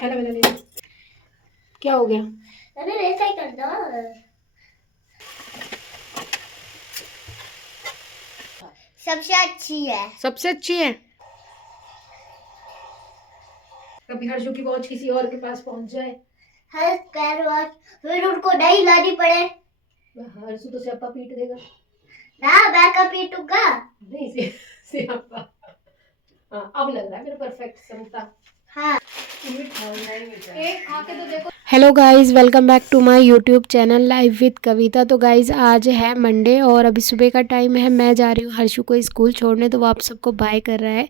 Hello मेरा क्या हो गया? अरे ऐसा ही कर दो। सबसे अच्छी है। सबसे अच्छी है। कभी हर्षु की वॉच किसी और के पास पहुंच जाए। हर पैर वॉच फिर उनको नहीं लानी पड़े। हर्षु तो स्यापा पीट देगा ना मैं कब पीटूंगा। नहीं स्यापा। हाँ अब लग रहा है मेरा परफेक्ट समता। हाँ एक खा के तो देखो। Hello guys, welcome back to my YouTube channel live with Kavita. तो गाइस आज है मंडे और अभी सुबह का टाइम है। मैं जा रही हूँ हर्षु को स्कूल छोड़ने, तो वो आप सबको बाय कर रहा है।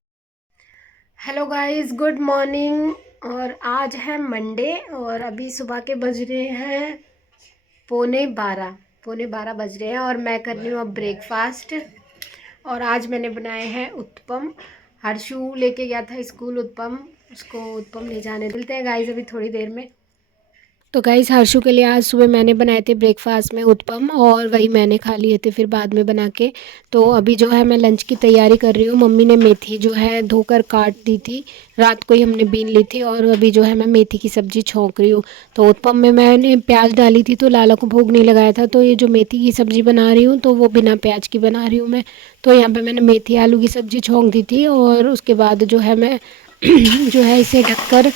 Hello guys, good morning. और आज है मंडे और अभी सुबह के बज रहे हैं पौने बारह बज रहे हैं और मैं कर रही हूँ अब ब्रेकफास्ट। और आज मैंने बनाए हैं उत्पम। हर्षु लेके गया था स्कूल उत्पम, उसको उत्पम ले जाने मिलते हैं गाइस अभी थोड़ी देर में। तो गाइस हर्षु के लिए आज सुबह मैंने बनाए थे ब्रेकफास्ट में उत्पम और वही मैंने खा लिए थे फिर बाद में बना के। तो अभी जो है मैं लंच की तैयारी कर रही हूँ। मम्मी ने मेथी जो है धोकर काट दी थी, रात को ही हमने बीन ली थी और अभी जो है मैं मेथी की सब्ज़ी छौंक रही हूँ। तो उत्पम में मैंने प्याज डाली थी तो लाला को भोग नहीं लगाया था, तो ये जो मेथी की सब्ज़ी बना रही हूँ तो वो बिना प्याज की बना रही हूँ मैं। तो यहाँ पर मैंने मेथी आलू की सब्ज़ी छौंक दी थी और उसके बाद जो है मैं जो है इसे ढककर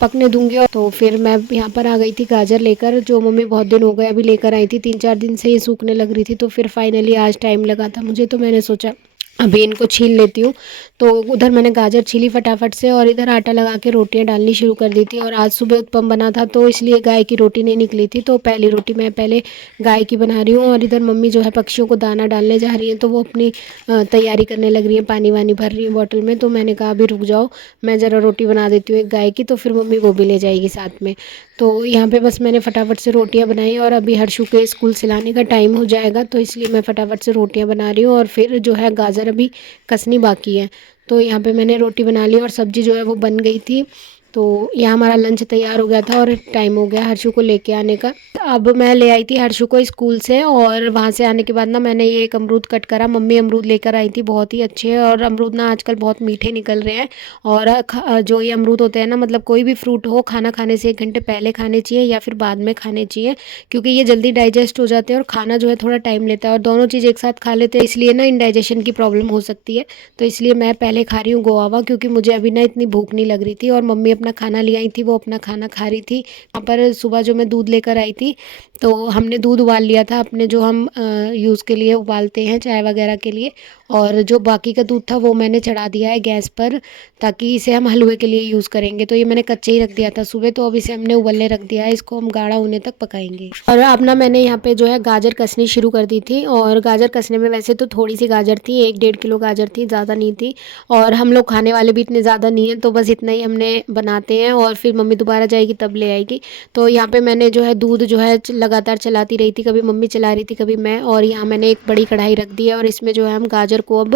पकने दूंगी। और तो फिर मैं यहाँ पर आ गई थी गाजर लेकर, जो मम्मी बहुत दिन हो गए अभी लेकर आई थी। 3-4 दिन से ये सूखने लग रही थी तो फिर फाइनली आज टाइम लगा था मुझे, तो मैंने सोचा अभी इनको छील लेती हूँ। तो उधर मैंने गाजर छीली फटाफट से और इधर आटा लगा के रोटियां डालनी शुरू कर दी थी। और आज सुबह उत्पम बना था तो इसलिए गाय की रोटी नहीं निकली थी, तो पहली रोटी मैं पहले गाय की बना रही हूँ। और इधर मम्मी जो है पक्षियों को दाना डालने जा रही है, तो वो अपनी तैयारी करने लग रही है, पानी वानी भर रही है बॉटल में। तो मैंने कहा अभी रुक जाओ, मैं ज़रा रोटी बना देती हूँ एक गाय की, तो फिर मम्मी वो भी ले जाएगी साथ में। तो यहाँ पे बस मैंने फटाफट से रोटियाँ बनाई और अभी हर्षु के स्कूल से लाने का टाइम हो जाएगा, तो इसलिए मैं फटाफट से रोटियाँ बना रही हूँ। और फिर जो है गाजर अभी कसनी बाकी है। तो यहाँ पे मैंने रोटी बना ली और सब्ज़ी जो है वो बन गई थी। तो यहाँ हमारा लंच तैयार हो गया था और टाइम हो गया हर्षु को लेके आने का। अब मैं ले आई थी हर्षु को स्कूल से और वहाँ से आने के बाद ना मैंने ये एक अमरूद कट करा। मम्मी अमरूद लेकर आई थी, बहुत ही अच्छे हैं और अमरूद ना आजकल बहुत मीठे निकल रहे हैं। और जो ये अमरूद होते हैं ना, मतलब कोई भी फ्रूट हो, खाना खाने से 1 घंटे पहले खाने चाहिए या फिर बाद में खाने चाहिए, क्योंकि ये जल्दी डाइजेस्ट हो जाते हैं और खाना जो है थोड़ा टाइम लेता है। और दोनों चीज़ एक साथ खा लेते हैं इसलिए ना इंडाइजेशन की प्रॉब्लम हो सकती है। तो इसलिए मैं पहले खा रही हूँ गुआवा, क्योंकि मुझे अभी ना इतनी भूख नहीं लग रही थी। और मम्मी अपना खाना ले आई थी, वो अपना खाना खा रही थी। वहाँ पर सुबह जो मैं दूध लेकर आई थी तो हमने दूध उबाल लिया था अपने, जो हम यूज़ के लिए उबालते हैं चाय वगैरह के लिए। और जो बाकी का दूध था वो मैंने चढ़ा दिया है गैस पर, ताकि इसे हम हलवे के लिए यूज़ करेंगे। तो ये मैंने कच्चे ही रख दिया था सुबह, तो अब इसे हमने उबलने रख दिया है, इसको हम गाढ़ा होने तक पकाएंगे। और अब ना मैंने यहाँ पे जो है गाजर कसनी शुरू कर दी थी। और गाजर कसने में वैसे तो थोड़ी सी गाजर थी, 1-1.5 किलो गाजर थी, ज़्यादा नहीं थी। और हम लोग खाने वाले भी इतने ज़्यादा नहीं हैं, तो बस इतना ही हमने बनाते हैं और फिर मम्मी दोबारा जाएगी तब ले आएगी। तो यहाँ पे मैंने जो है दूध जो है लगातार चलाती रही थी, कभी मम्मी चला रही थी कभी मैं। और यहाँ मैंने एक बड़ी कढ़ाई रख दी है और इसमें जो है हम गाजर को अब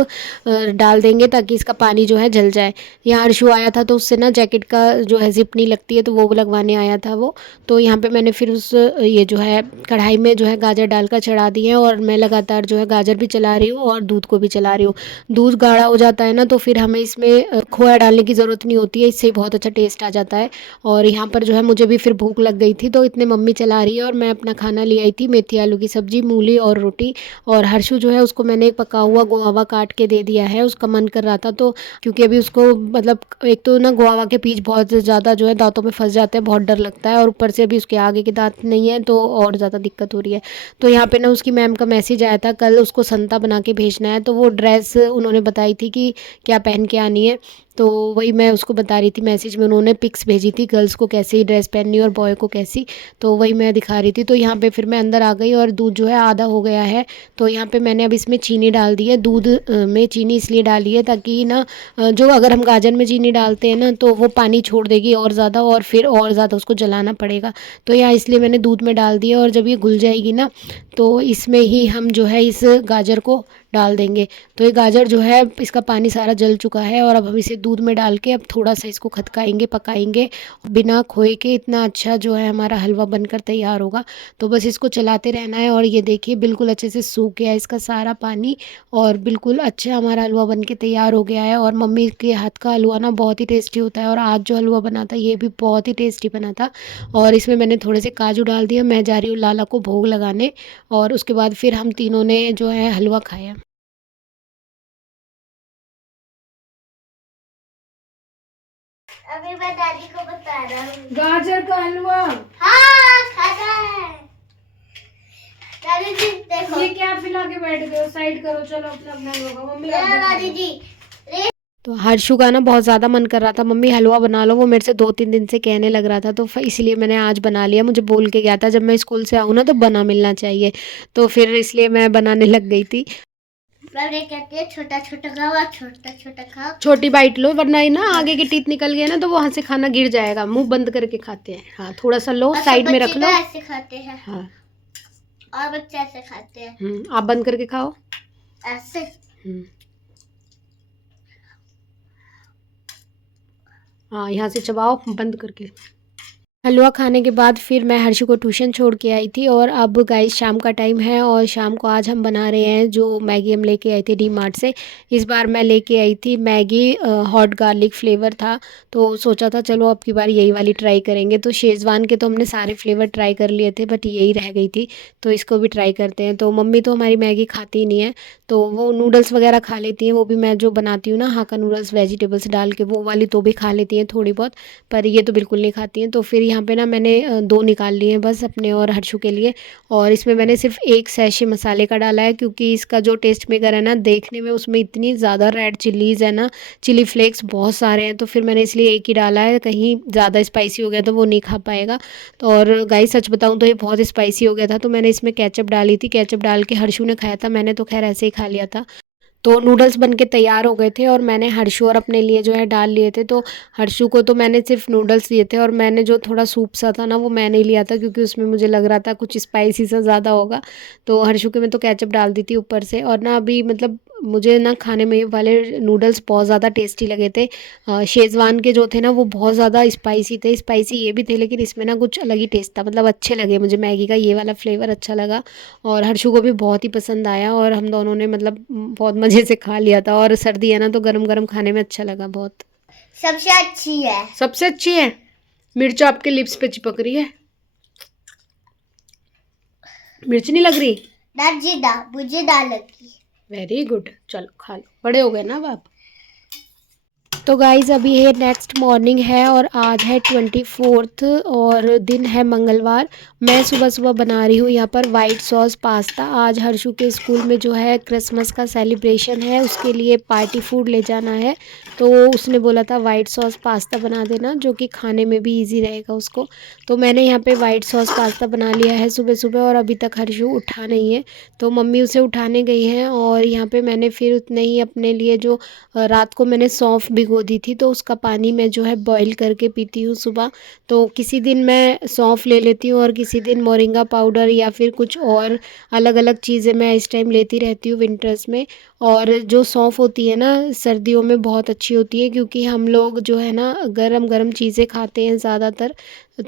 डाल देंगे ताकि इसका पानी जो है जल जाए। यहाँ हर्षु आया था तो उससे ना जैकेट का जो है जिप नहीं लगती है, तो वो लगवाने आया था वो। तो यहाँ पे मैंने फिर उस ये जो है कढ़ाई में जो है गाजर डालकर चढ़ा दी है और मैं लगातार जो है गाजर भी चला रही हूँ और दूध को भी चला रही हूँ। दूध गाढ़ा हो जाता है ना तो फिर हमें इसमें खोया डालने की ज़रूरत नहीं होती है, इससे बहुत अच्छा टेस्ट आ जाता है। और यहाँ पर जो है मुझे भी फिर भूख लग गई थी, तो इतने मम्मी चला रही है और मैं अपना खाना ले आई थी, मेथी आलू की सब्ज़ी, मूली और रोटी। और हर्षु जो है उसको मैंने एक पका हुआ गुआवा काट के दे दिया है, उसका मन कर रहा था तो, क्योंकि अभी उसको मतलब एक तो ना गुआवा के बीज बहुत ज़्यादा जो है दांतों में फंस जाते हैं, बहुत डर लगता है, और ऊपर से अभी उसके आगे के दांत नहीं है तो और ज़्यादा दिक्कत हो रही है। तो यहाँ पे ना उसकी मैम का मैसेज आया था, कल उसको संता बना के भेजना है, तो वो ड्रेस उन्होंने बताई थी कि क्या पहन के आनी है। तो वही मैं उसको बता रही थी, मैसेज में उन्होंने पिक्स भेजी थी गर्ल्स को कैसी ड्रेस पहननी और बॉय को कैसी, तो वही मैं दिखा रही थी। तो यहाँ पे फिर मैं अंदर आ गई और दूध जो है आधा हो गया है। तो यहाँ पे मैंने अब इसमें चीनी डाल दी है। दूध में चीनी इसलिए डाली है ताकि ना जो अगर हम गाजर में चीनी डालते हैं ना तो वो पानी छोड़ देगी और ज़्यादा, और फिर और ज़्यादा उसको जलाना पड़ेगा। तो यहाँ इसलिए मैंने दूध में डाल दिया और जब ये घुल जाएगी ना तो इसमें ही हम जो है इस गाजर को डाल देंगे। तो ये गाजर जो है इसका पानी सारा जल चुका है और अब हम इसे दूध में डाल के अब थोड़ा सा इसको खदकाएंगे, पकाएंगे। बिना खोए के इतना अच्छा जो है हमारा हलवा बनकर तैयार होगा। तो बस इसको चलाते रहना है और ये देखिए बिल्कुल अच्छे से सूख गया है इसका सारा पानी और बिल्कुल अच्छा हमारा हलवा बन के तैयार हो गया है। और मम्मी के हाथ का हलवा ना बहुत ही टेस्टी होता है और आज जो हलवा बना था ये भी बहुत ही टेस्टी बना था। और इसमें मैंने थोड़े से काजू डाल दिया। मैं जा रही हूँ लाला को भोग लगाने और उसके बाद फिर हम तीनों ने जो है हलवा खाया। अभी मैं दादी को बता रहा हूँ। गाजर का हलवा। हाँ खाना है। दादी जी देखो। ये क्या खिला के बैठ गए हो? साइड करो, चलो अपना अपना हलवा। मम्मी दादी जी तो हर्षु का ना बहुत ज़्यादा मन कर रहा था, मम्मी हलवा बना लो। वो मेरे से 2-3 दिन से कहने लग रहा था, तो इसलिए मैंने आज बना लिया। मुझे बोल के गया था जब मैं स्कूल से आऊँ ना तो बना मिलना चाहिए, तो फिर इसलिए मैं बनाने लग गई थी। मम्मी कहती है छोटा छोटा खाओ, छोटा छोटा खाओ। छोटी बाइट लो वरना ही ना आगे के टीथ निकल गए ना तो वहाँ से खाना गिर जाएगा। मुंह बंद करके खाते हैं। हाँ थोड़ा सा लो, साइड में रख लो। ऐसे खाते हैं। हाँ और बच्चे ऐसे खाते हैं। आप बंद करके खाओ ऐसे। हाँ यहाँ से चबाओ बंद करके। हलवा खाने के बाद फिर मैं हर्षु को ट्यूशन छोड़ के आई थी और अब गाइस शाम का टाइम है और शाम को आज हम बना रहे हैं जो मैगी हम लेके आए थे डी मार्ट से। इस बार मैं लेके आई थी मैगी, हॉट गार्लिक फ्लेवर था, तो सोचा था चलो अब की बार यही वाली ट्राई करेंगे। तो शेज़वान के तो हमने सारे फ्लेवर ट्राई कर लिए थे बट यही रह गई थी, तो इसको भी ट्राई करते हैं। तो मम्मी तो हमारी मैगी खाती ही नहीं है, तो वो नूडल्स वगैरह खा लेती हैं। वो भी मैं जो बनाती हूँ ना हाक्का नूडल्स वेजिटेबल्स डाल के, वो वाली तो भी खा लेती हैं थोड़ी बहुत, पर ये तो बिल्कुल नहीं खाती हैं। तो फिर यहाँ पे ना मैंने 2 निकाल लिए हैं बस अपने और हर्षु के लिए। और इसमें मैंने सिर्फ 1 सैशे मसाले का डाला है क्योंकि इसका जो टेस्ट मेकर है ना देखने में उसमें इतनी ज़्यादा रेड चिल्लीज़ है ना, चिली फ्लेक्स बहुत सारे हैं, तो फिर मैंने इसलिए 1 ही डाला है। कहीं ज़्यादा स्पाइसी हो गया तो वो नहीं खा पाएगा। तो और गाइस सच बताऊँ तो ये बहुत स्पाइसी हो गया था, तो मैंने इसमें केचप डाली थी। केचप डाल के हर्षु ने खाया था, मैंने तो खैर ऐसे ही खा लिया था। तो नूडल्स बन के तैयार हो गए थे और मैंने हर्षु और अपने लिए जो है डाल लिए थे। तो हर्षु को तो मैंने सिर्फ नूडल्स दिए थे और मैंने जो थोड़ा सूप सा था ना वो मैंने ही लिया था क्योंकि उसमें मुझे लग रहा था कुछ स्पाइसी सा ज़्यादा होगा। तो हर्षु के मैं तो केचप डाल दी थी ऊपर से। और ना अभी मतलब मुझे ना खाने में ये वाले नूडल्स बहुत ज़्यादा टेस्टी लगे थे। शेज़वान के जो थे ना वो बहुत ज़्यादा स्पाइसी थे, स्पाइसी ये भी थे लेकिन इसमें ना कुछ अलग ही टेस्ट था, मतलब अच्छे लगे मुझे। मैगी का ये वाला फ्लेवर अच्छा लगा और हर्षु को भी बहुत ही पसंद आया और हम दोनों ने मतलब बहुत मज़े से खा लिया था। और सर्दी है ना तो गरम गरम खाने में अच्छा लगा बहुत। सबसे अच्छी है। सबसे अच्छी है। मिर्च आपके लिप्स पे चिपक रही है, मिर्च नहीं लग रही? मुझे दाल लगी। वेरी गुड, चलो खा लो, बड़े हो गए ना अब आप। तो गाइज़ अभी है नेक्स्ट मॉर्निंग है और आज है 24 और दिन है मंगलवार। मैं सुबह सुबह बना रही हूँ यहाँ पर वाइट सॉस पास्ता। आज हर्षु के स्कूल में जो है क्रिसमस का सेलिब्रेशन है, उसके लिए पार्टी फूड ले जाना है, तो उसने बोला था वाइट सॉस पास्ता बना देना जो कि खाने में भी इजी रहेगा उसको। तो मैंने यहाँ पे वाइट सॉस पास्ता बना लिया है सुबह सुबह और अभी तक हर्षु उठा नहीं है, तो मम्मी उसे उठाने गई हैं। और यहाँ पे मैंने फिर उतने ही अपने लिए जो रात को मैंने सौंफ भिगो दी थी तो उसका पानी मैं जो है बॉईल करके पीती हूँ सुबह। तो किसी दिन मैं सौंफ ले लेती हूँ और किसी दिन मोरिंगा पाउडर या फिर कुछ और अलग अलग चीज़ें मैं इस टाइम लेती रहती हूँ विंटर्स में। और जो सौंफ होती है ना सर्दियों में बहुत अच्छी होती है क्योंकि हम लोग जो है ना गरम गरम चीज़ें खाते हैं ज़्यादातर,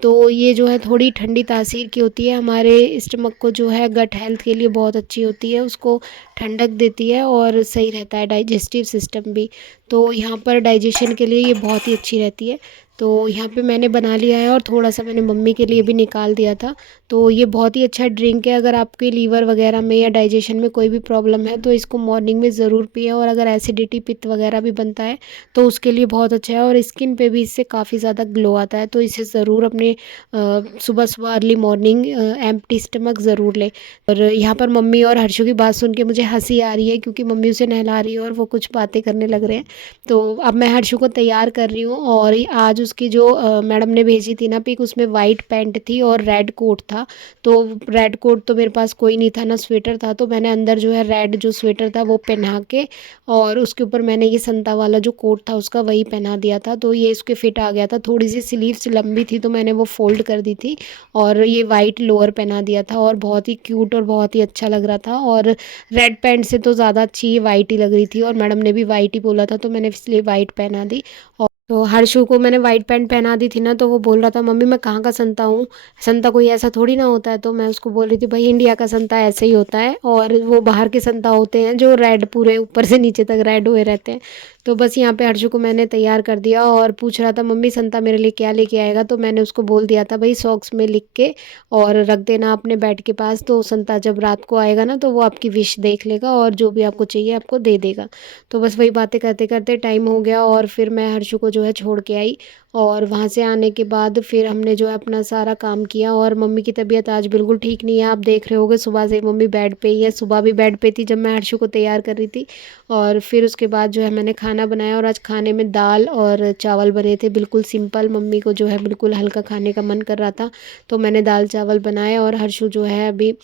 तो ये जो है थोड़ी ठंडी तासीर की होती है, हमारे स्टमक को जो है गट हेल्थ के लिए बहुत अच्छी होती है, उसको ठंडक देती है और सही रहता है डाइजेस्टिव सिस्टम भी। तो यहाँ पर डाइजेशन के लिए ये बहुत ही अच्छी रहती है। तो यहाँ पे मैंने बना लिया है और थोड़ा सा मैंने मम्मी के लिए भी निकाल दिया था। तो ये बहुत ही अच्छा ड्रिंक है, अगर आपके लीवर वगैरह में या डाइजेशन में कोई भी प्रॉब्लम है तो इसको मॉर्निंग में ज़रूर पिए। और अगर एसिडिटी पित्त वगैरह भी बनता है तो उसके लिए बहुत अच्छा है और स्किन पे भी इससे काफ़ी ज़्यादा ग्लो आता है। तो इसे ज़रूर अपने सुबह सुबह अर्ली मॉर्निंग एम्प्टी स्टमक ज़रूर लें। और यहाँ पर मम्मी और हर्षु की बात सुन के मुझे हंसी आ रही है क्योंकि मम्मी उसे नहला रही है और वो कुछ बातें करने लग रहे हैं। तो अब मैं हर्षु को तैयार कर रही हूँ और आज उसकी जो मैडम ने भेजी थी ना पिक, उसमें वाइट पैंट थी और रेड कोट था। तो रेड कोट तो मेरे पास कोई नहीं था ना स्वेटर था, तो मैंने अंदर जो है रेड जो स्वेटर था वो पहना के और उसके ऊपर मैंने ये संता वाला जो कोट था उसका वही पहना दिया था। तो ये इसके फिट आ गया था। थोड़ी सी स्लीव्स लंबी थी तो मैंने वो फोल्ड कर दी थी और ये वाइट लोअर पहना दिया था और बहुत ही क्यूट और बहुत ही अच्छा लग रहा था। और रेड पैंट से तो ज़्यादा अच्छी ये वाइट ही लग रही थी और मैडम ने भी वाइट ही बोला था तो मैंने इसलिए वाइट पहना दी। और तो हर्षु को मैंने वाइट पैंट पहना दी थी ना, तो वो बोल रहा था मम्मी मैं कहाँ का संता हूँ, संता कोई ऐसा थोड़ी ना होता है। तो मैं उसको बोल रही थी भाई इंडिया का संता ऐसे ही होता है और वो बाहर के संता होते हैं जो रेड पूरे ऊपर से नीचे तक रेड हुए रहते हैं। तो बस यहाँ पे हर्षु को मैंने तैयार कर दिया और पूछ रहा था मम्मी संता मेरे लिए क्या लेके आएगा। तो मैंने उसको बोल दिया था भाई सॉक्स में लिख के और रख देना अपने बेड के पास, तो संता जब रात को आएगा ना तो वो आपकी विश देख लेगा और जो भी आपको चाहिए आपको दे देगा। तो बस वही बातें करते करते टाइम हो गया और फिर मैं हर्षु को जो है छोड़ के आई। और वहाँ से आने के बाद फिर हमने जो है अपना सारा काम किया। और मम्मी की तबीयत आज बिल्कुल ठीक नहीं है, आप देख रहे होगे सुबह से मम्मी बेड पे ही है। सुबह भी बेड पे थी जब मैं हर्षु को तैयार कर रही थी। और फिर उसके बाद जो है मैंने खाना बनाया और आज खाने में दाल और चावल बने थे बिल्कुल सिंपल। मम्मी को जो है बिल्कुल हल्का खाने का मन कर रहा था तो मैंने दाल चावल बनाए। और हर्षु जो है अभी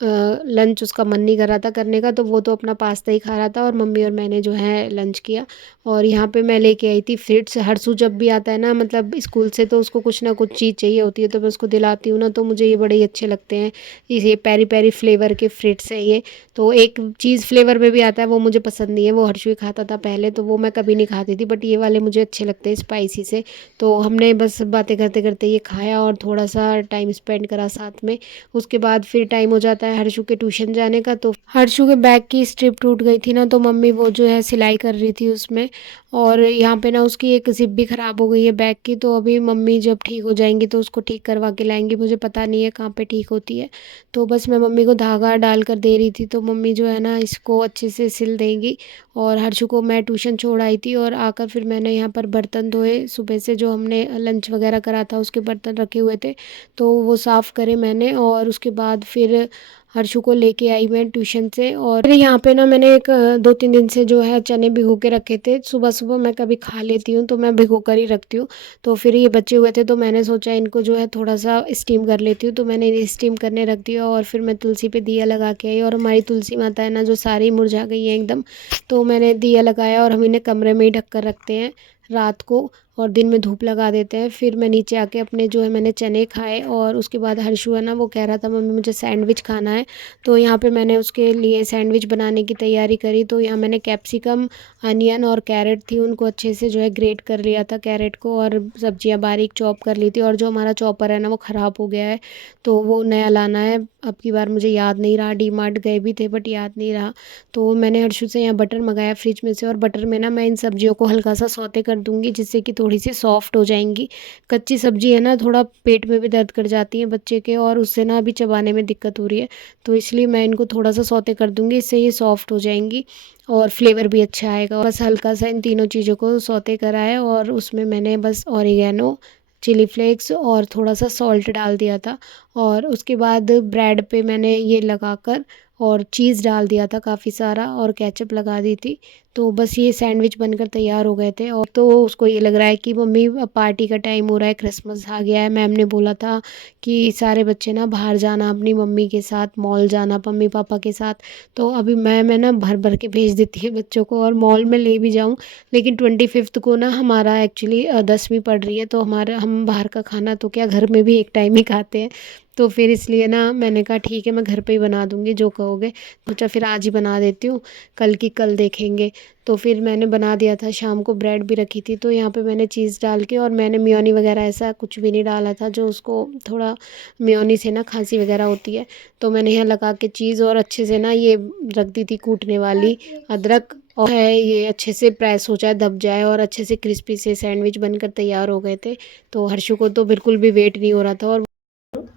लंच उसका मन नहीं कर रहा था करने का, तो वो तो अपना पास्ता ही खा रहा था और मम्मी और मैंने जो है लंच किया। और यहाँ पे मैं लेके आई थी फ्रिट्स। हर्षु जब भी आता है ना मतलब स्कूल से तो उसको कुछ ना कुछ चीज़ चाहिए होती है तो मैं उसको दिलाती हूँ ना, तो मुझे ये बड़े ही अच्छे लगते हैं। ये पेरी पेरी फ्लेवर के फ्रिट्स है ये। तो एक चीज़ फ्लेवर में भी आता है वो मुझे पसंद नहीं है, वो हर्षु ही खाता था पहले तो वो मैं कभी नहीं खाती थी, बट ये वाले मुझे अच्छे लगते हैं स्पाइसी से। तो हमने बस बातें करते करते ये खाया और थोड़ा सा टाइम स्पेंड करा साथ में। उसके बाद फिर टाइम हो जाता है हर्षु के ट्यूशन जाने का। तो हर्षु के बैग की स्ट्रिप टूट गई थी ना, तो मम्मी वो जो है सिलाई कर रही थी उसमें। और यहाँ पे ना उसकी एक जिप भी ख़राब हो गई है बैग की, तो अभी मम्मी जब ठीक हो जाएंगी तो उसको ठीक करवा के लाएंगी। मुझे पता नहीं है कहाँ पे ठीक होती है। तो बस मैं मम्मी को धागा डाल कर दे रही थी तो मम्मी जो है ना इसको अच्छे से सिल देंगी। और हर्षु को मैं ट्यूशन छोड़ आई थी और आकर फिर मैंने यहाँ पर बर्तन धोए। सुबह से जो हमने लंच वगैरह करा था उसके बर्तन रखे हुए थे तो वो साफ़ करे मैंने। और उसके बाद फिर हर्षु को लेके आई मैं ट्यूशन से। और फिर यहाँ पे ना मैंने एक 2-3 दिन से जो है चने भिगो के रखे थे। सुबह सुबह मैं कभी खा लेती हूँ तो मैं भिगो कर ही रखती हूँ। तो फिर ये बचे हुए थे तो मैंने सोचा इनको जो है थोड़ा सा स्टीम कर लेती हूँ, तो मैंने इन्हें स्टीम करने रख दिया। और फिर मैं तुलसी पे दिया लगा के आई और हमारी तुलसी माता है ना जो सारी मुरझा गई है एकदम, तो मैंने दिया लगाया और हम इन्हें कमरे में ही ढक कर रखते हैं रात को और दिन में धूप लगा देते हैं। फिर मैं नीचे आके अपने जो है मैंने चने खाए। और उसके बाद हर्षु है ना वो कह रहा था मम्मी मुझे सैंडविच खाना है, तो यहाँ पे मैंने उसके लिए सैंडविच बनाने की तैयारी करी। तो यहाँ मैंने कैप्सिकम, अनियन और कैरेट थी उनको अच्छे से जो है ग्रेट कर लिया था कैरेट को, और सब्जियाँ बारीक चॉप कर ली थी। और जो हमारा चॉपर है ना वो ख़राब हो गया है तो वो नया लाना है अब की बार। मुझे याद नहीं रहा, डी मार्ट गए भी थे बट याद नहीं रहा। तो मैंने हर्षु से यहाँ बटर मंगाया फ्रिज में से, और बटर में ना मैं इन सब्जियों को हल्का सा सौते कर दूँगी जिससे कि थोड़ी सी सॉफ्ट हो जाएंगी। कच्ची सब्जी है ना थोड़ा पेट में भी दर्द कर जाती है बच्चे के और उससे ना अभी चबाने में दिक्कत हो रही है, तो इसलिए मैं इनको थोड़ा सा सौते कर दूँगी, इससे ये सॉफ्ट हो जाएंगी और फ्लेवर भी अच्छा आएगा। बस हल्का सा इन तीनों चीज़ों को सौते कराया और उसमें मैंने बस ऑरिगेनो, चिली फ्लेक्स और थोड़ा सा सॉल्ट डाल दिया था। और उसके बाद ब्रेड पे मैंने ये लगाकर और चीज़ डाल दिया था काफ़ी सारा और केचप लगा दी थी। तो बस ये सैंडविच बनकर तैयार हो गए थे। और तो उसको ये लग रहा है कि मम्मी अब पार्टी का टाइम हो रहा है, क्रिसमस आ गया है। मैम ने बोला था कि सारे बच्चे ना बाहर जाना अपनी मम्मी के साथ, मॉल जाना मम्मी पापा के साथ। तो अभी मैं ना भर भर के भेज देती है बच्चों को और मॉल में ले भी जाऊँ, लेकिन 25 को ना हमारा एक्चुअली 10वीं पड़ रही है तो हमारा हम बाहर का खाना तो क्या घर में भी एक टाइम ही खाते हैं। तो फिर इसलिए ना मैंने कहा ठीक है मैं घर पे ही बना दूँगी जो कहोगे। सोचा फिर आज ही बना देती हूँ, कल की कल देखेंगे। तो फिर मैंने बना दिया था, शाम को ब्रेड भी रखी थी तो यहाँ पे मैंने चीज़ डाल के, और मैंने मेयोनी वगैरह ऐसा कुछ भी नहीं डाला था जो उसको थोड़ा मेयोनी से ना खांसी वगैरह होती है। तो मैंने यहाँ लगा के चीज़ और अच्छे से ना ये रख दी थी कूटने वाली अदरक, और है ये अच्छे से प्रेस हो जाए दब जाए और अच्छे से क्रिस्पी से सैंडविच बनकर तैयार हो गए थे। तो हर्षु को तो बिल्कुल भी वेट नहीं हो रहा था। और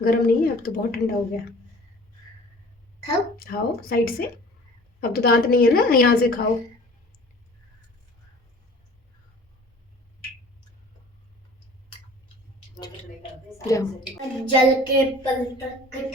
गर्म नहीं है अब तो बहुत ठंडा हो गया। खाओ खाओ साइड से, अब तो दांत नहीं है ना, यहाँ से खाओ। जाओ। जल के पल तक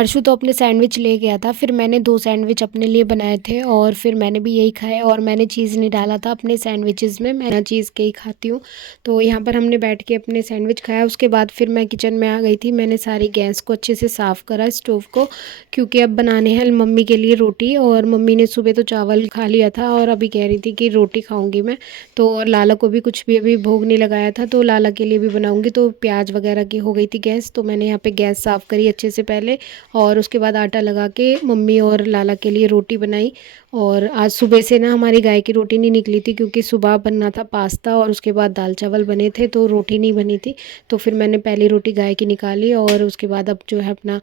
हर्षु तो अपने सैंडविच ले गया था, फिर मैंने 2 सैंडविच अपने लिए बनाए थे और फिर मैंने भी यही खाए और मैंने चीज़ नहीं डाला था अपने सैंडविचेज़ में, मैं चीज़ के ही खाती हूँ। तो यहाँ पर हमने बैठ के अपने सैंडविच खाया, उसके बाद फिर मैं किचन में आ गई थी। मैंने सारी गैस को अच्छे से साफ़ करा, स्टोव को, क्योंकि अब बनाने हैं मम्मी के लिए रोटी। और मम्मी ने सुबह तो चावल खा लिया था और अभी कह रही थी कि रोटी खाऊंगी मैं। तो और लाला को भी कुछ भी अभी भोग नहीं लगाया था, तो लाला के लिए भी बनाऊंगी। तो प्याज वगैरह की हो गई थी गैस, तो मैंने यहाँ पे गैस साफ़ करी अच्छे से पहले और उसके बाद आटा लगा के मम्मी और लाला के लिए रोटी बनाई। और आज सुबह से ना हमारी गाय की रोटी नहीं निकली थी, क्योंकि सुबह बनना था पास्ता और उसके बाद दाल चावल बने थे, तो रोटी नहीं बनी थी। तो फिर मैंने पहली रोटी गाय की निकाली और उसके बाद अब जो है अपना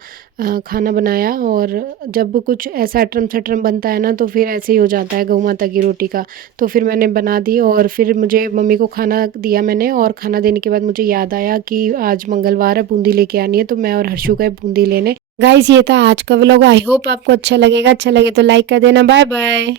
खाना बनाया। और जब कुछ ऐसा अटरम सटरम बनता है ना, तो फिर ऐसे ही हो जाता है गौ माता की रोटी का। तो फिर मैंने बना दी और फिर मुझे मम्मी को खाना दिया मैंने। और खाना देने के बाद मुझे याद आया कि आज मंगलवार है, बूंदी लेके आनी है, तो मैं और हर्षु गए बूंदी लेने। गाइस ये था आज का व्लॉग। आई होप आपको अच्छा लगेगा, अच्छा लगे तो लाइक कर देना। Bye bye.